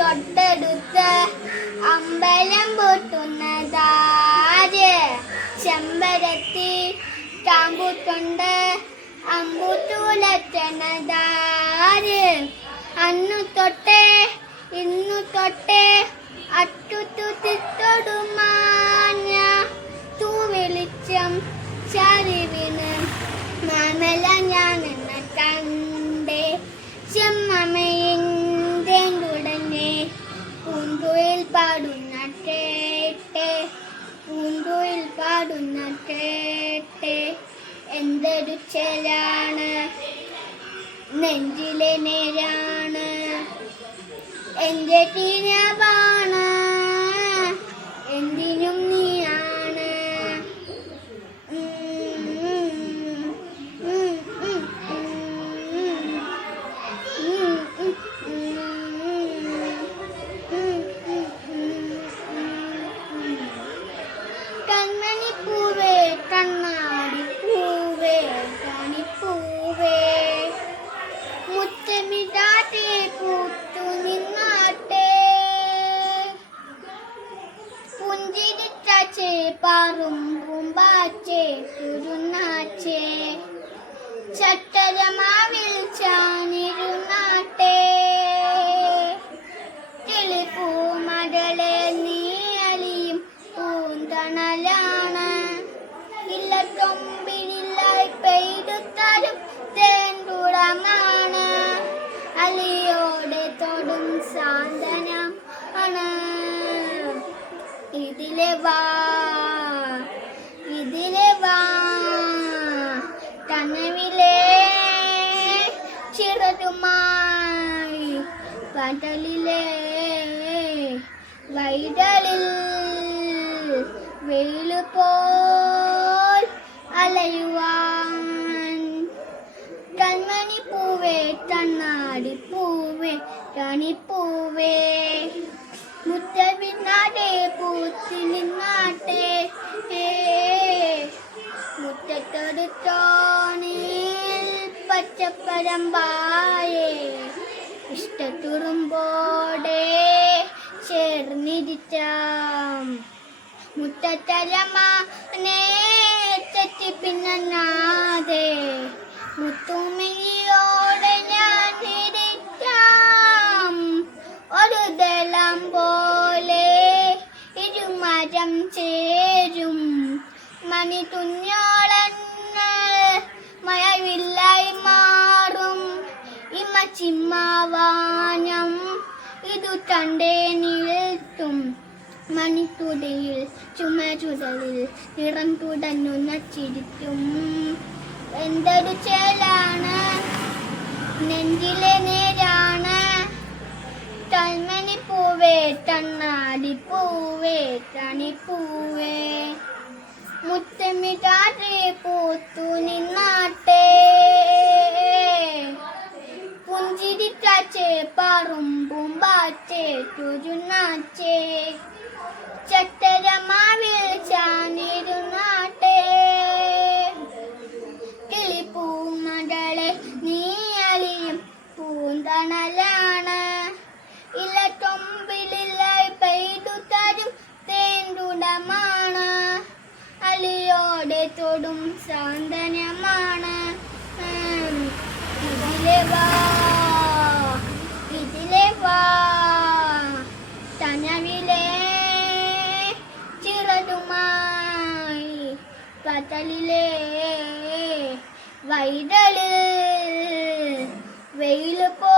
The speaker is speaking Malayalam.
തൊട്ടടുത്ത് അമ്പലം പൂട്ടുന്നതാര്? ചെമ്പരത്തി കാമ്പൂത്തുണ്ട് അമ്പൂത്തുലച്ചണതാര്? അന്നു തൊട്ടേ ഇന്നു തൊട്ടേ അട്ടുത്തുത്തിത്തൊടുമാഞ്ഞ തൂവെളിച്ചം ചരിവിന് മാമല ഞാനെന്ന കണ്ടേ ചെമ്മമ്മയിൻ്റെ ഉടനെ പൂന്തുയിൽ പാടുന്ന കേട്ടെ പൂന്തുയിൽ പാടുന്ന കേട്ടെ എന്തൊരു ചേലാണ് നെഞ്ചിലെ നേരാണ് എൻ്റെ തീരവാണ് എന്തിനും നീയാണ്. കൺമണിപ്പൂവേ കണ്ണാടിപ്പൂവേ കണിപ്പൂവേ മുത്തമിടാതെ പൂത്തു നിന്നാട്ടെ പുഞ്ചിരിച്ചാച്ചേ പാറും പൂമ്പാച്ചേ കുരുന്നാച്ചേ ചട്ടരമാവിൽ ചാനിരുന്നാട്ടെ കിളിപ്പൂമടലെ നീ അലിയും പൂന്തണലാണ് ഇല്ലത്തൊമ്പിനില്ലായി പെയ്തുത്തരും തേൻകുടമാണ് അലിയോടെ തൊടും സാന്ത്വനം ആണ്. ഇതിലെ വാ കനവിലെ ചിറകുമായി പടലിലെ വൈതലിൽ വെയിലുപോൽ അലയുവാൻ കൺമണിപ്പൂവേ കണ്ണാടിപ്പൂവേ കണിപ്പൂവേ മുത്തമിടാതെ പൂത്തു നിന്നാട്ടെ മുറ്റത്തൊടുത്തോണിൽ പച്ചപ്പരമ്പായേ ഇഷ്ടത്തുറുമ്പോടെ ചേർന്നിരിച്ച മുറ്റത്തരമാനെ തെറ്റിപ്പിന്നാതെ മുത്തുമിഴിയോടെ ഞാൻ ഇരിക്കാം ഒരു ദളം പോലെ ഇരുമരം ചേരും മണി തുഞ്ഞോളങ്ങൾ മഴവില്ലായി മാറും ഇമച്ചിമ്മാവാനം ഇതു തണ്ടേ നിൽത്തും മണിത്തുടയിൽ ചുമചുടലിൽ നിറം തുടന്നു നച്ചിരിക്കും എന്തൊരു ചേലാണ് നെഞ്ചിലെ നേരാണ് കൺമണിപ്പൂവേ കണ്ണാടിപ്പൂവേ കണിപ്പൂവേ മുത്തമിടാതെ പൂത്തു നിന്നാട്ടെ പുഞ്ചിരിച്ചാച്ചേ പാറും പൂമ്പാച്ചേ കുരുന്നാച്ചേ ചട്ടരമാവിൽ ചാനിരുന്നാട്ടെ കിളിപ്പൂമടലെ നീ അലിയും പൂന്തണലാണ് ഇലത്തൊമ്പിലായി പെയ്തു തരും തേൻകുടമാണ് അലിയോടെ തൊടും സാന്ത്വനമാണ്. ഇതിലെ വാ കനവിലെ ചിറകുമായി പതലിലെ വൈതലിൽ വെയിലുപോ